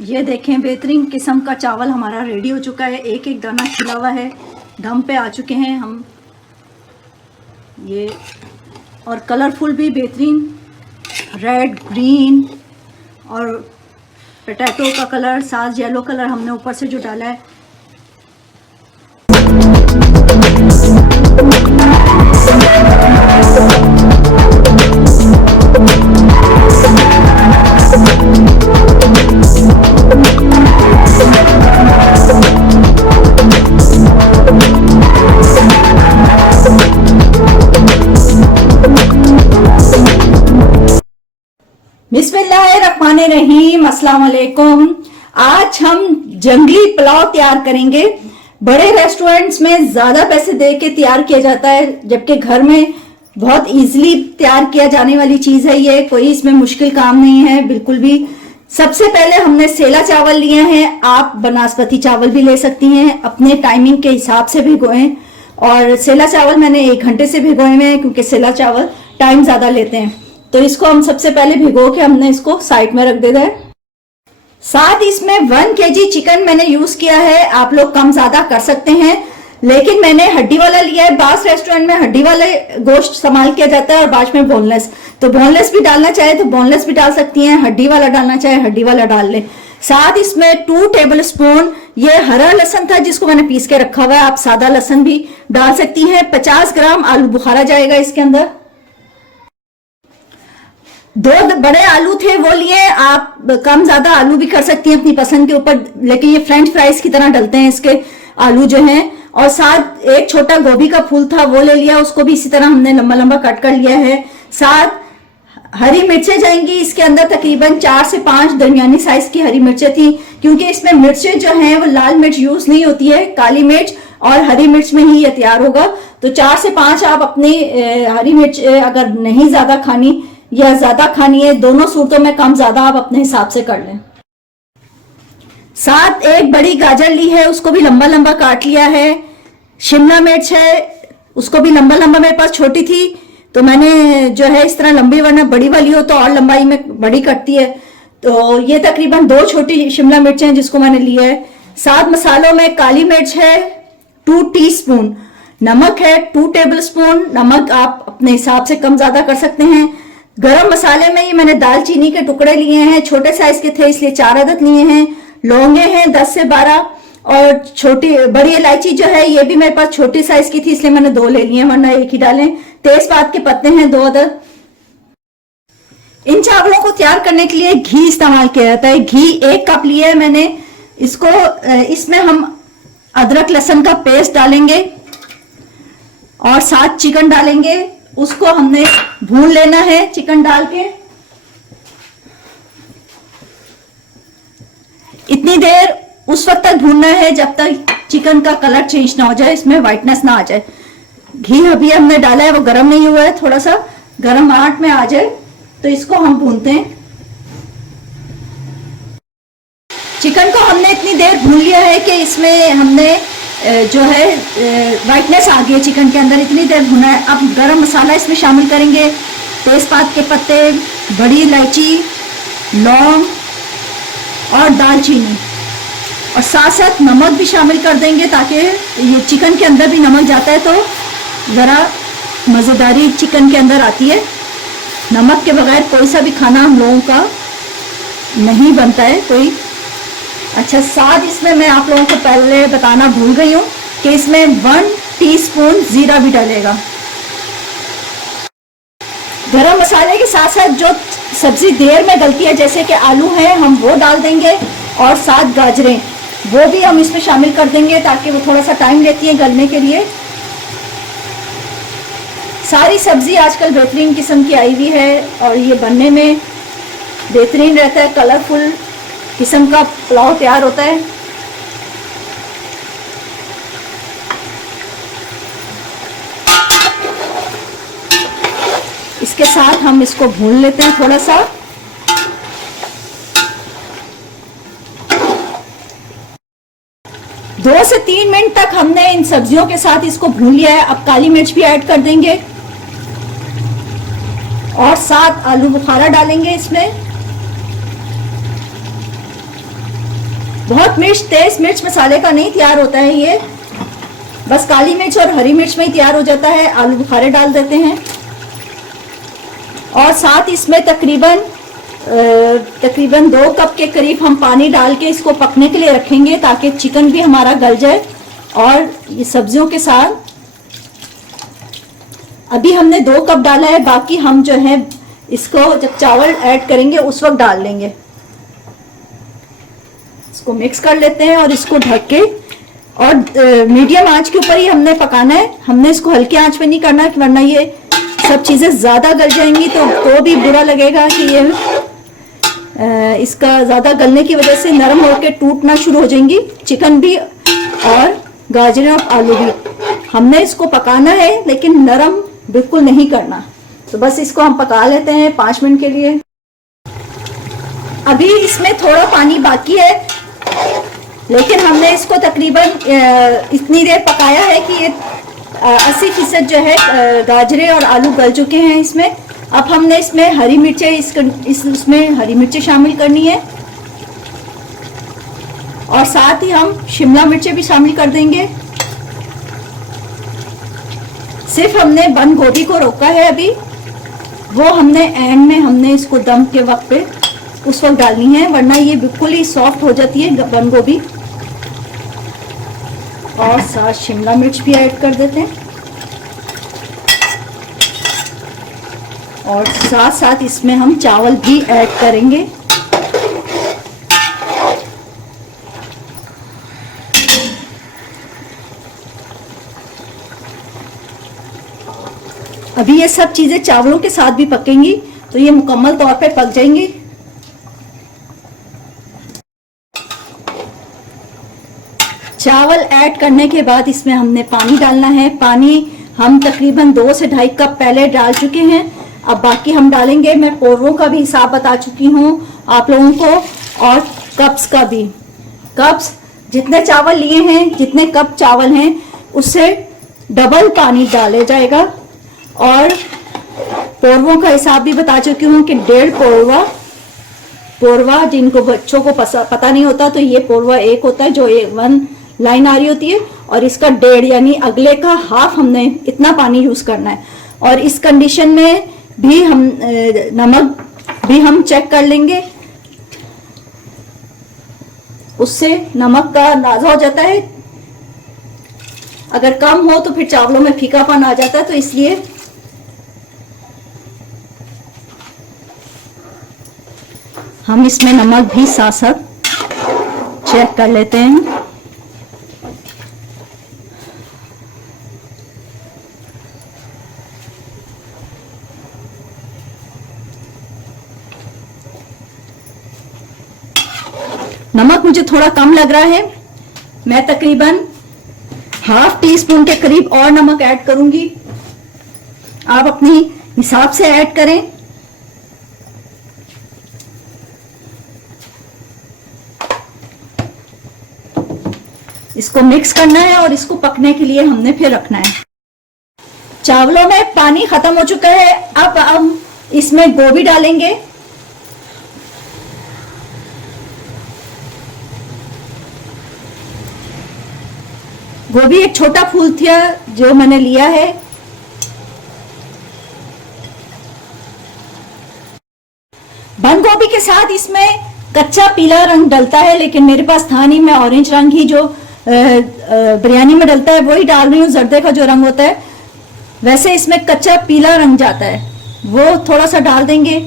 ये देखें बेहतरीन किस्म का चावल हमारा रेडी हो चुका है। एक एक दाना खिला हुआ है, दम पे आ चुके हैं हम ये। और कलरफुल भी बेहतरीन, रेड ग्रीन और पोटैटो का कलर, साथ येलो कलर हमने ऊपर से जो डाला है। बिस्मिल्लाहिर्रहमानिर्रहीम, अस्सलाम वालेकुम। आज हम जंगली पुलाव तैयार करेंगे। बड़े रेस्टोरेंट्स में ज्यादा पैसे दे के तैयार किया जाता है, जबकि घर में बहुत इजीली तैयार किया जाने वाली चीज है ये। कोई इसमें मुश्किल काम नहीं है बिल्कुल भी। सबसे पहले हमने सेला चावल लिए हैं। आप बनास्पति चावल भी ले सकती हैं, अपने टाइमिंग के हिसाब से भिगोएं। और सेला चावल मैंने 1 घंटे से भिगोए हुए हैं, क्योंकि सेला चावल टाइम ज्यादा लेते हैं। तो इसको हम सबसे पहले भिगो के हमने इसको साइड में रख देना है। साथ इसमें 1 kg चिकन मैंने यूज किया है। आप लोग कम ज्यादा कर सकते हैं, लेकिन मैंने हड्डी वाला लिया है। बास रेस्टोरेंट में हड्डी वाले गोश्त इस्तेमाल किया जाता है और बाज में बोनलेस। तो बोनलेस भी डालना चाहे तो बोनलेस भी डाल सकती हैं, हड्डी वाला डालना चाहे हड्डी वाला डाल लें। साथ इसमें 2 टेबल स्पून ये हरा लहसन था जिसको मैंने पीस के रखा हुआ है। आप सादा लहसन भी डाल सकती हैं। 50 ग्राम आलू बुखारा जाएगा इसके अंदर। 2 बड़े आलू थे वो लिए। आप कम ज्यादा आलू भी कर सकती हैं अपनी पसंद के ऊपर, लेकिन ये फ्रेंच फ्राइज की तरह डलते हैं इसके आलू जो हैं। और साथ एक छोटा गोभी का फूल था वो ले लिया, उसको भी इसी तरह हमने लंबा लंबा कट कर लिया है। साथ हरी मिर्चें जाएंगी इसके अंदर, तकरीबन 4 से 5 दरमियानी साइज की हरी मिर्चें थी, क्योंकि इसमें मिर्चें जो हैं वो लाल मिर्च यूज नहीं होती है, काली मिर्च और हरी मिर्च में ही ये तैयार होगा। तो 4 से 5 आप अपनी हरी मिर्च अगर नहीं ज्यादा खानी या ज्यादा खानी है, दोनों सूरतों में कम ज्यादा आप अपने हिसाब से कर लें। साथ एक बड़ी गाजर ली है, उसको भी लंबा लंबा काट लिया है। शिमला मिर्च है, उसको भी लंबा लंबा, मेरे पास छोटी थी तो मैंने जो है इस तरह लंबी, वरना बड़ी वाली हो तो और लंबाई में बड़ी कटती है। तो ये तकरीबन 2 छोटी शिमला मिर्च हैं जिसको मैंने लिया है। साथ मसालों में काली मिर्च है 2 टीस्पून, नमक है 2 टेबल स्पून। नमक आप अपने हिसाब से कम ज्यादा कर सकते हैं। गरम मसाले में ये मैंने दालचीनी के टुकड़े लिए हैं, छोटे साइज के थे इसलिए 4 अदद लिए हैं। लौंगे हैं 10 से 12, और बड़ी इलायची जो है ये भी मेरे पास छोटी साइज की थी इसलिए मैंने 2 ले लिए, वरना एक ही डालें। तेजपात के पत्ते हैं 2 अदद। इन चावलों को तैयार करने के लिए घी इस्तेमाल किया जाता है। घी 1 कप लिया है मैंने। इसको इसमें हम अदरक लहसुन का पेस्ट डालेंगे और साथ चिकन डालेंगे। उसको हमने भून लेना है चिकन डाल के। इतनी देर उस वक्त तक भूनना है जब तक चिकन का कलर चेंज ना हो जाए, इसमें व्हाइटनेस ना आ जाए। घी अभी हमने डाला है वो गर्म नहीं हुआ है, थोड़ा सा गर्म आट में आ जाए तो इसको हम भूनते हैं। चिकन को हमने इतनी देर भून लिया है कि इसमें हमने जो है व्हाइटनेस आ गई है चिकन के अंदर, इतनी देर भुना है। अब गरम मसाला इसमें शामिल करेंगे, तेजपात के पत्ते, बड़ी इलायची, लौंग और दालचीनी, और साथ साथ नमक भी शामिल कर देंगे ताकि ये चिकन के अंदर भी नमक जाता है तो ज़रा मज़ेदारी चिकन के अंदर आती है। नमक के बगैर कोई सा भी खाना हम लोगों का नहीं बनता है कोई। अच्छा, साथ इसमें मैं आप लोगों को पहले बताना भूल गई हूँ कि इसमें 1 टीस्पून जीरा भी डालेगा। गरम मसाले के साथ साथ जो सब्जी देर में गलती है, जैसे कि आलू है, हम वो डाल देंगे, और साथ गाजरें वो भी हम इसमें शामिल कर देंगे ताकि वो थोड़ा सा टाइम लेती है गलने के लिए। सारी सब्जी आजकल बेहतरीन किस्म की आई हुई है और ये बनने में बेहतरीन रहता है, कलरफुल किस्म का पुलाव तैयार होता है। इसके साथ हम इसको भून लेते हैं थोड़ा सा। दो से 3 मिनट तक हमने इन सब्जियों के साथ इसको भून लिया है। अब काली मिर्च भी ऐड कर देंगे और साथ आलू बुखारा डालेंगे इसमें। बहुत मिर्च, तेज मिर्च मसाले का नहीं तैयार होता है ये, बस काली मिर्च और हरी मिर्च में ही तैयार हो जाता है। आलू बुखारे डाल देते हैं और साथ इसमें तकरीबन 2 कप के करीब हम पानी डाल के इसको पकने के लिए रखेंगे, ताकि चिकन भी हमारा गल जाए और ये सब्जियों के साथ। अभी हमने 2 कप डाला है, बाकी हम जो है इसको जब चावल ऐड करेंगे उस वक्त डाल लेंगे। इसको मिक्स कर लेते हैं और इसको ढक के और मीडियम आंच के ऊपर ही हमने पकाना है। हमने इसको हल्की आंच पे नहीं करना, वरना ये सब चीजें ज्यादा गल जाएंगी तो भी बुरा लगेगा कि ये इसका ज्यादा गलने की वजह से नरम होकर टूटना शुरू हो जाएंगी, चिकन भी और गाजरें और आलू भी। हमने इसको पकाना है लेकिन नरम बिल्कुल नहीं करना। तो बस इसको हम पका लेते हैं 5 मिनट के लिए। अभी इसमें थोड़ा पानी बाकी है, लेकिन हमने इसको तकरीबन इतनी देर पकाया है कि ये 80% जो है गाजरे और आलू गल चुके हैं इसमें। अब हमने इसमें हरी मिर्चें इसमें हरी मिर्चें शामिल करनी है और साथ ही हम शिमला मिर्चें भी शामिल कर देंगे। सिर्फ हमने बंद गोभी को रोका है अभी, वो हमने एंड में हमने इसको दम के वक्त पे उस वक्त डालनी है, वरना ये बिल्कुल ही सॉफ्ट हो जाती है बंद गोभी। और साथ शिमला मिर्च भी ऐड कर देते हैं और साथ साथ इसमें हम चावल भी ऐड करेंगे। अभी ये सब चीजें चावलों के साथ भी पकेंगी तो ये मुकम्मल तौर पे पक जाएंगी। चावल ऐड करने के बाद इसमें हमने पानी डालना है। पानी हम तकरीबन 2 से 2.5 कप पहले डाल चुके हैं, अब बाकी हम डालेंगे। मैं पोरों का भी हिसाब बता चुकी हूँ आप लोगों को और कप्स का भी। कप्स जितने चावल लिए हैं, जितने कप चावल हैं उससे डबल पानी डाले जाएगा। और पोरवों का हिसाब भी बता चुकी हूँ कि 1.5 पोरवा, जिनको बच्चों को पता नहीं होता तो ये पोरवा 1 होता है जो 1 लाइन आ रही होती है, और इसका 1.5 यानी अगले का हाफ हमने इतना पानी यूज करना है। और इस कंडीशन में भी हम नमक भी हम चेक कर लेंगे, उससे नमक का अंदाजा हो जाता है। अगर कम हो तो फिर चावलों में फीकापन आ जाता है, तो इसलिए हम इसमें नमक भी साथ साथ चेक कर लेते हैं। नमक मुझे थोड़ा कम लग रहा है, मैं तकरीबन ½ टीस्पून के करीब और नमक ऐड करूंगी। आप अपनी हिसाब से ऐड करें। इसको मिक्स करना है और इसको पकने के लिए हमने फिर रखना है। चावलों में पानी खत्म हो चुका है, अब हम इसमें गोभी डालेंगे। गोभी एक छोटा फूल था जो मैंने लिया है। बंद गोभी के साथ इसमें कच्चा पीला रंग डलता है, लेकिन मेरे पास था नहीं, मैं ऑरेंज रंग ही जो बिरयानी में डलता है वही डाल रही हूँ, जर्दे का जो रंग होता है। वैसे इसमें कच्चा पीला रंग जाता है, वो थोड़ा सा डाल देंगे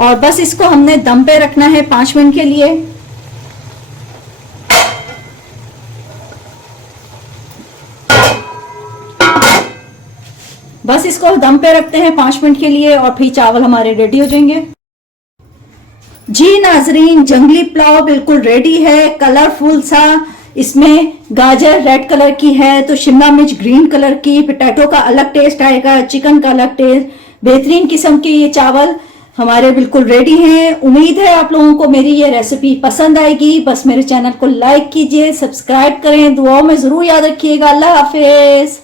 और बस इसको हमने दम पे रखना है 5 मिनट के लिए। बस इसको दम पे रखते हैं 5 मिनट के लिए और फिर चावल हमारे रेडी हो जाएंगे। जी नाजरीन, जंगली पुलाव बिल्कुल रेडी है, कलरफुल सा। इसमें गाजर रेड कलर की है तो शिमला मिर्च ग्रीन कलर की, पोटैटो का अलग टेस्ट आएगा, चिकन का अलग टेस्ट। बेहतरीन किस्म के ये चावल हमारे बिल्कुल रेडी हैं। उम्मीद है आप लोगों को मेरी ये रेसिपी पसंद आएगी। बस मेरे चैनल को लाइक कीजिए, सब्सक्राइब करें, दुआओं में जरूर याद रखिएगा। अल्लाह हाफिज।